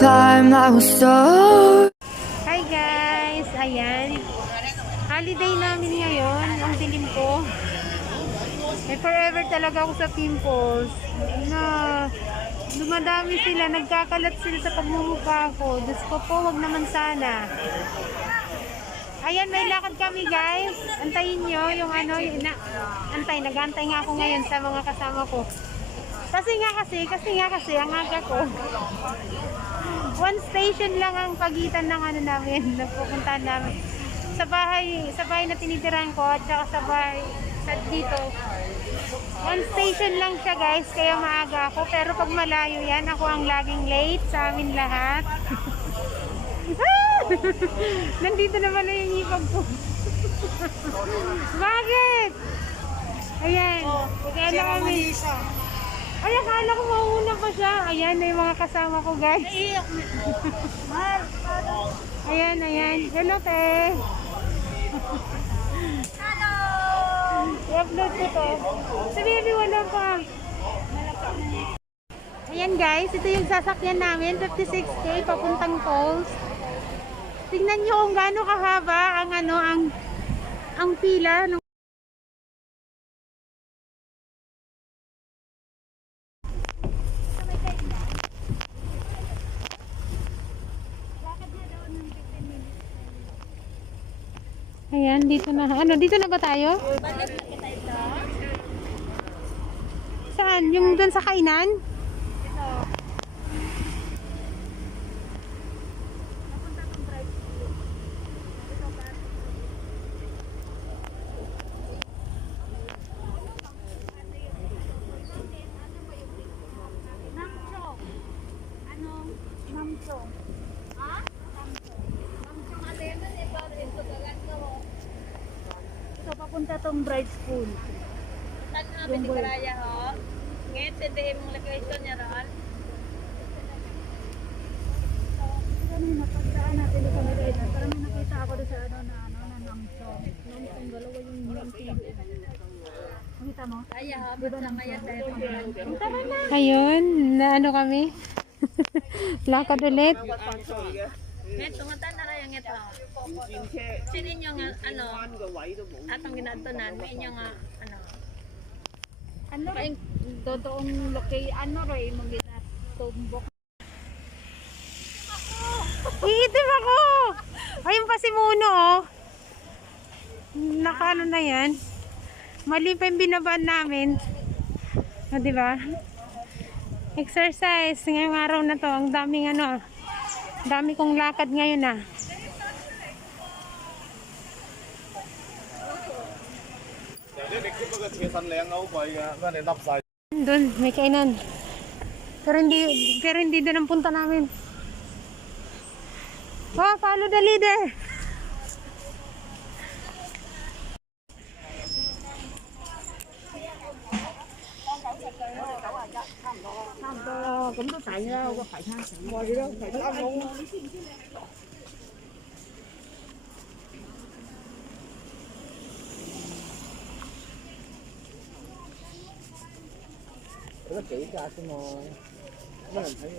Climb, I will soar. Hi guys! Ayan. Holiday namin ngayon. Ang dilim ko. Eh, forever talaga ako sa pimples. Na, dumadami sila. Nagkakalat sila sa pagmumukha ko. Diyos ko po, wag naman sana. Ayan, may lakad kami guys. Antayin nyo yung ano, yung na, antay, nag-antay nga ako ngayon sa mga kasama ko. Kasi nga kasi, kasi nga kasi, ang aga ko. One station lang ang pagitan ng ano namin, nagpupuntahan namin. Sa bahay, sa bahay na tinitirahan ko at saka sa bahay sa dito. One station lang siya guys, kaya maaga ako. Pero pag malayo yan, ako ang laging late sa amin lahat. Nandito naman na yung ipag ko. Bakit? Ayan. Kaya na kami. Ay, akala ko mauna pa siya. Ayan na yung mga kasama ko, guys. Ayan, ayan. Hello, te. Hello! I-upload ko to. Si baby, wala pa. Ayan, guys. Ito yung sasakyan namin. 56K, papuntang tolls. Tingnan nyo kung gaano kahaba ang ano, ang ang pila ng Ayan, dito na. Ano, dito na ba tayo? Saan? Yung doon sa kainan? Ito papunta tong bride school. Tanah apa di Keraya ho? Ngete deh mong location niya ron. Ano yung napagdaan natin doon sa Medina? Para may nakita ako doon sa ano na ano na namsong. Namsong dalawa yung namsong. Nakita mo? Ayah ho, bersama ya saya panggilan. Ayun, na ano kami? Lakad ulit. Ngeto nga tanah yang ngeto. Sini nyo nga ano? Atong ginatunan, may inyo nga ano? Ano rin? Dodoong lokay ano rin mong ginatumbok. Iitim ako! Ayun pa si Muno, oh. Naka ano na yan. Mali pa yung binabaan namin. O, di ba? Exercise. Ngayong araw na to. Ang daming ano. Ang dami kong lakad ngayon, ah. Doon, may kainan. Pero hindi, pero hindi doon ang punta namin. oh follow the leader. cũng có phải ra có phải ha ngồi đi đâu phải ăn luôn nó kỹ ra cái rồi, nó làm thấy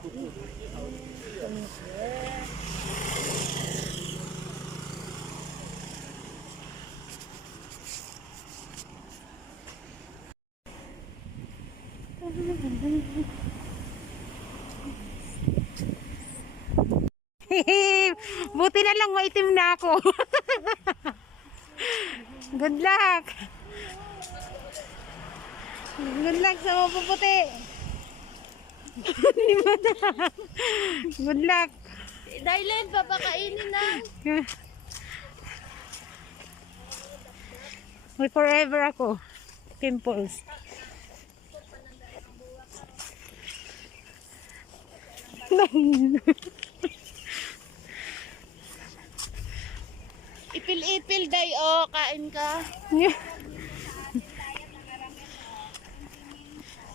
Buti na lang maitim na ako. Good luck. Good luck sa mapuputi. Good luck. Dylan, papakainin na. May forever ako. Pimples. Ipil-ipil day o, kain ka.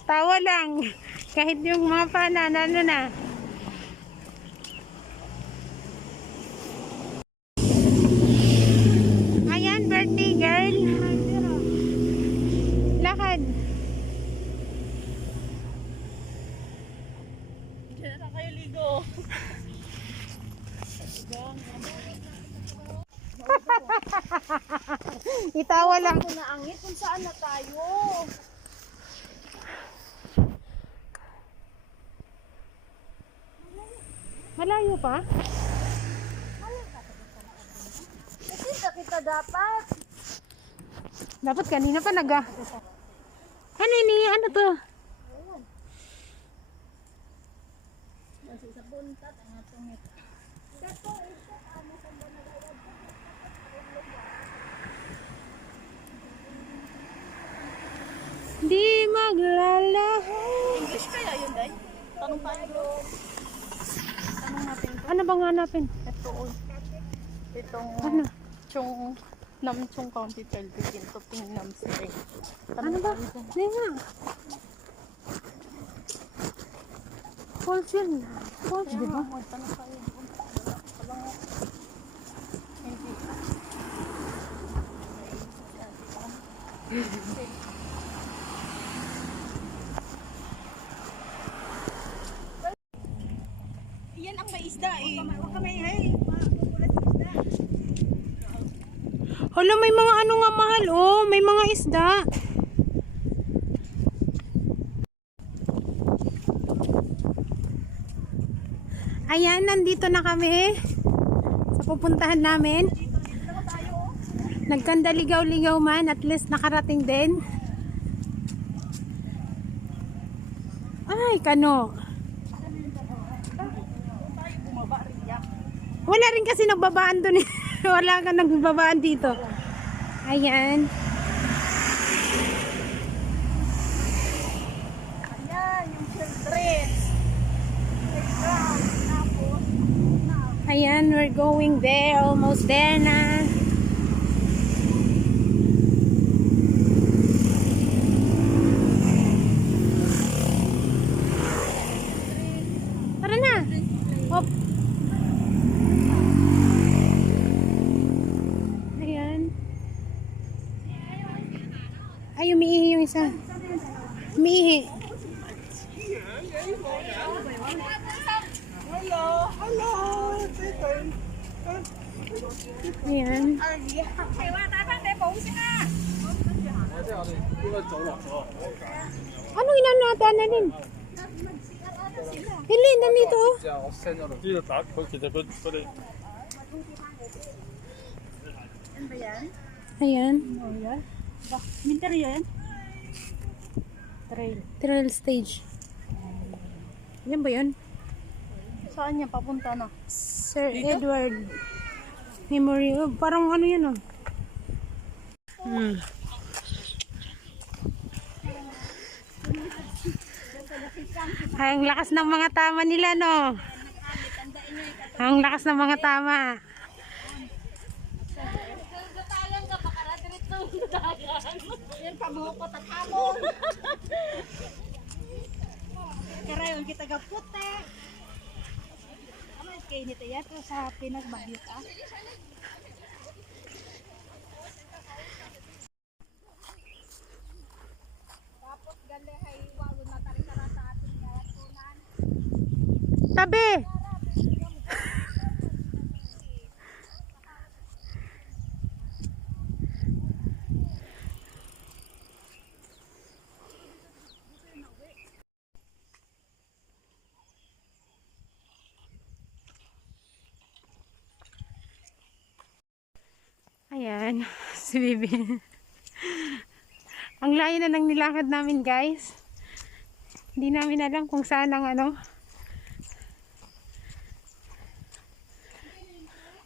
Tawa lang. Kahit yung mga pana, nalo na. Ayan, birthday girl. Lakad. Diyan na ligo. Itawa lang. Itawa lang. Itawa lang. Itawa lang. Itawa lang. Malayo pa? Kasi sa kita dapat. Dapat kanina pa naga. Ano ini? Ano to? Di maglalaho. English kaya yun, Day? Tanong tayo. Ano bang hanapin? Ito, oh. itong Ano? chung Namchong County Trail begin to Pingnam Spring. Ano ba? Hindi nga. Falls yan. Falls, di ba? Tanong tayo doon. Walang hindi. Yan ang may isda eh. Huwag ka may hay. Hala, may mga ano nga mahal, oh. May mga isda. Ayan, nandito na kami sa pupuntahan namin. Nagkanda ligaw-ligaw man, at least nakarating din. Ay, kano. Wala rin kasi nagbabaan doon. eh. Wala ka nagbabaan dito. Ayan. Ayan, yung children. Ayan, we're going there. Almost there na. Tara na. Hop. Ayan. Ay, umiihi yung isa. Umiihi. Ayan. Ano inanata na din? Hindi, nandito senoro. Dito tak, kung kita ko tuloy. Ano ba yan? Ayan. Ano yan? Ba, military yan? Trail. Trail stage. Yan ba yun? Saan yan? Papunta na? Sir Dito? Edward. Memory. Oh, parang ano yan oh. Hmm. Ay, ang lakas ng mga tama nila, no? Ang lakas ng mga tama. Karayon kita gapute. Ano kay nito yan? Ito sa pinagbagyot ah. Tabi! Ayan, si Bibi. Ang layo na ng nilakad namin guys. Hindi namin alam kung saan ang ano.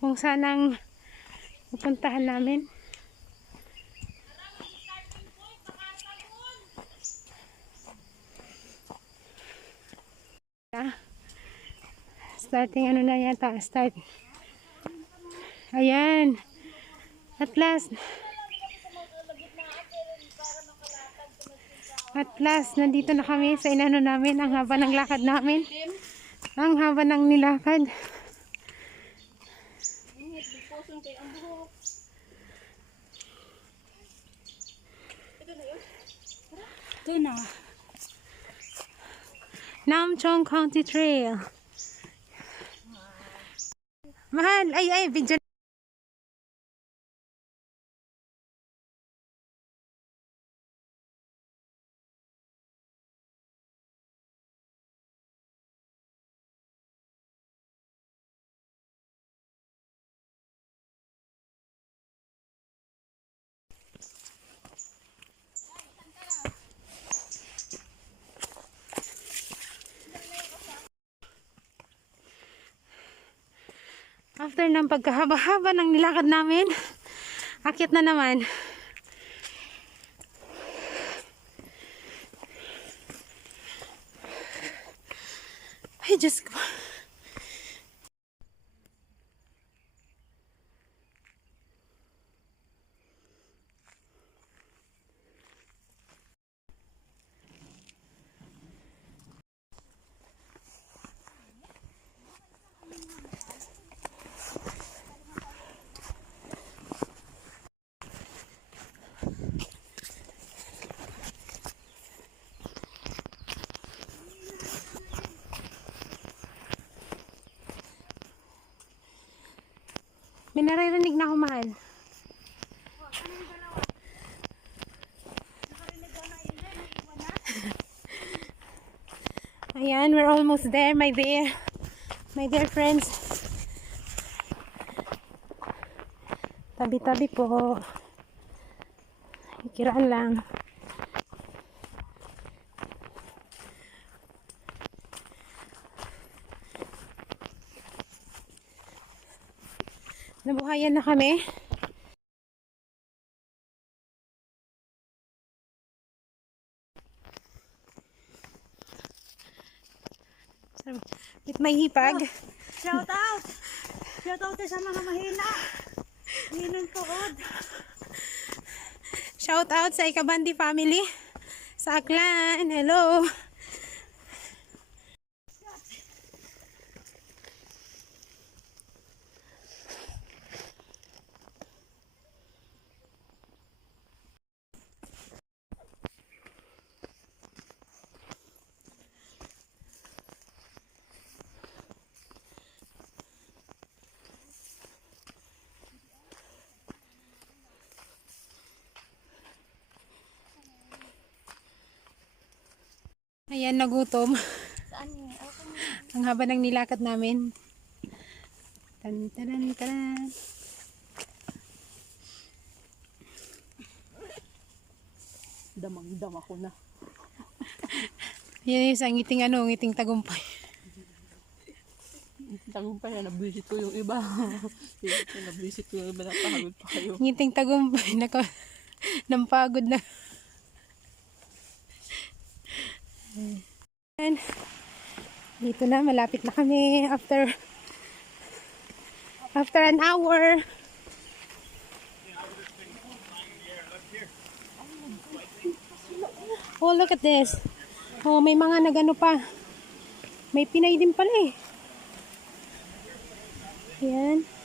Kung saan ang pupuntahan namin. Starting ano na yata, start. Ayan. At last. At last, nandito na kami sa inano namin. Ang haba ng lakad namin. Ang haba ng nilakad. Ito na. Namchong County Trail. Mahal, ay ay, video After ng pagkahaba-haba ng nilakad namin, akit na naman. Ay, Diyos ko. May naririnig na ako, mahal. Ayan, we're almost there, my dear. My dear friends. Tabi-tabi po. Ikiraan lang. Nabuhayan na kami. My hipag. Shout out! Shout out sa mga mahina. Hinang tuod. Shout out sa Ikabandi family. Sa Aklan. Hello. Ayan, nagutom. Ang haba ng nilakad namin. Tan taran taran. Damang-dama ko na. Yan yung sa ngiting ano, ngiting tagumpay. Tagumpay na nabisit ko yung iba. nabisit ko yung iba. Napahagod pa kayo. Ngiting tagumpay. Naka, nampagod na. Ayan. Dito na, malapit na kami. After after an hour. Oh, look at this. Oh, may mga nagano pa. May Pinay din pala eh. Ayan.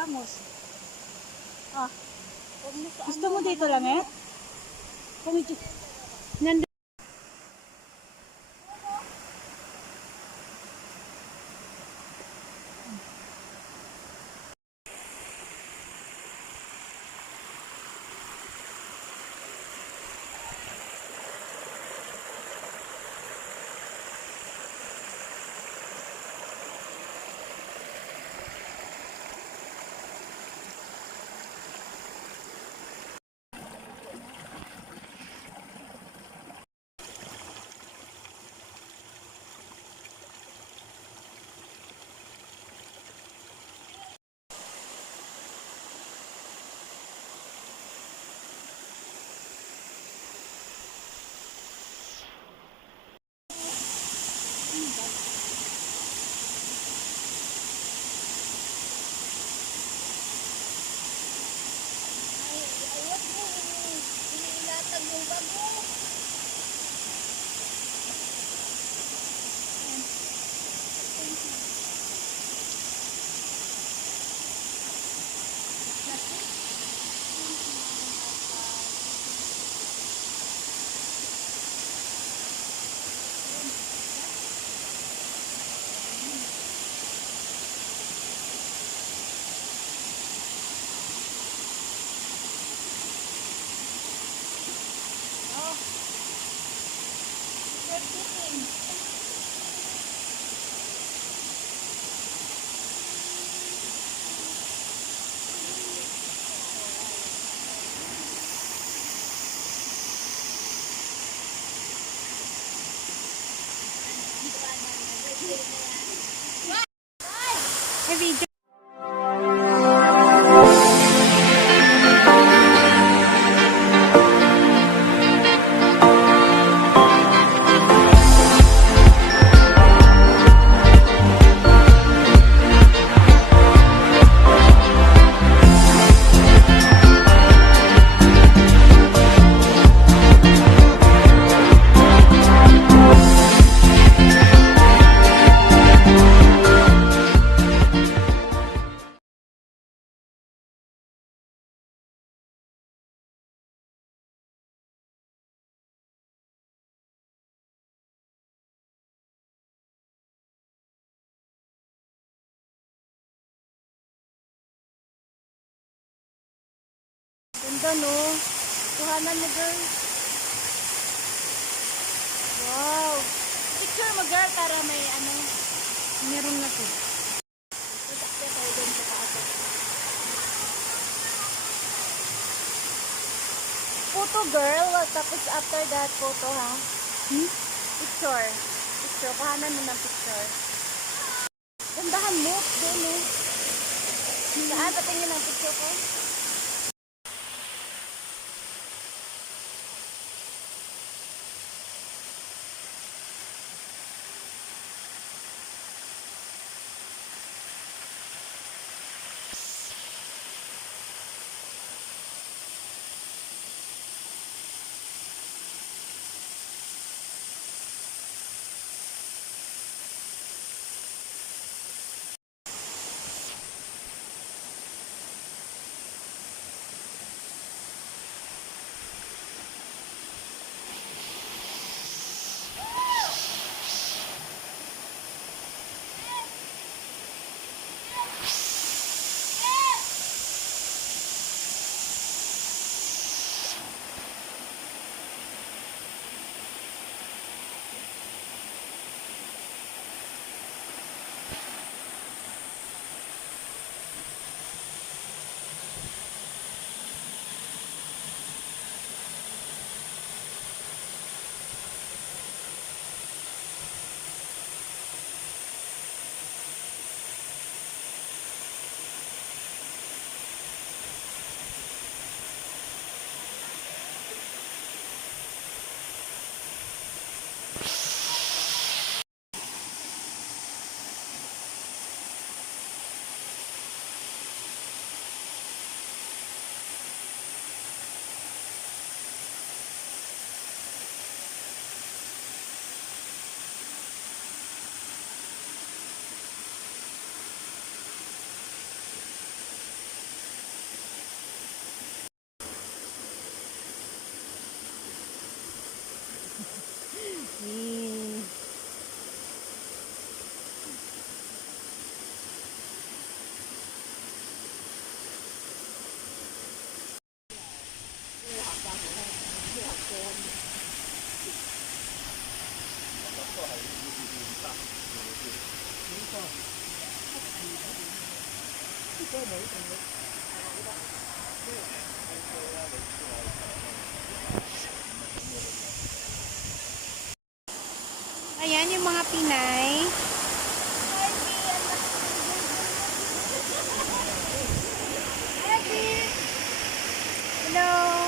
Ilamos. Ah. Gusto mo dito lang eh? Kung Nandun. Ganda no. Kuhanan mo girl. Wow. Picture mo girl para may ano. Meron na to. Tatakya tayo dun sa taas. Photo girl. Tapos after that photo ha. Hmm? Picture. Picture. Kuhanan mo ng picture. Gandahan mo. Doon no. Saan? Patingin ang picture ko. Ayan yung mga Pinay. Hello.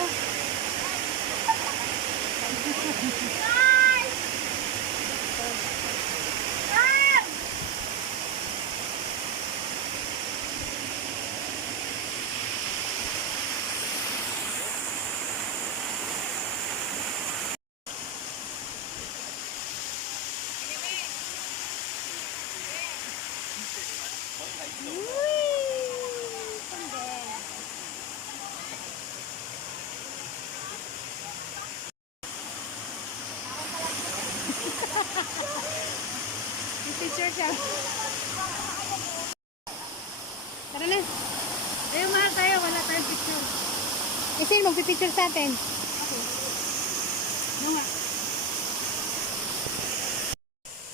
May picture siya. Tara na. Ayun mahal tayo. Wala tayong picture. Eh, sino magpipicture sa atin? No nga.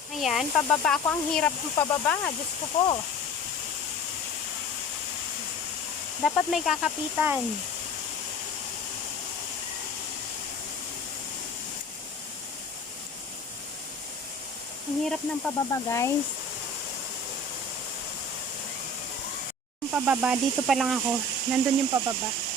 Ayan, pababa ako. Ang hirap ng pababa. Diyos ko po. Dapat may kakapitan. Ang hirap ng pababa, guys. Ang pababa, dito pa lang ako. Nandun yung pababa.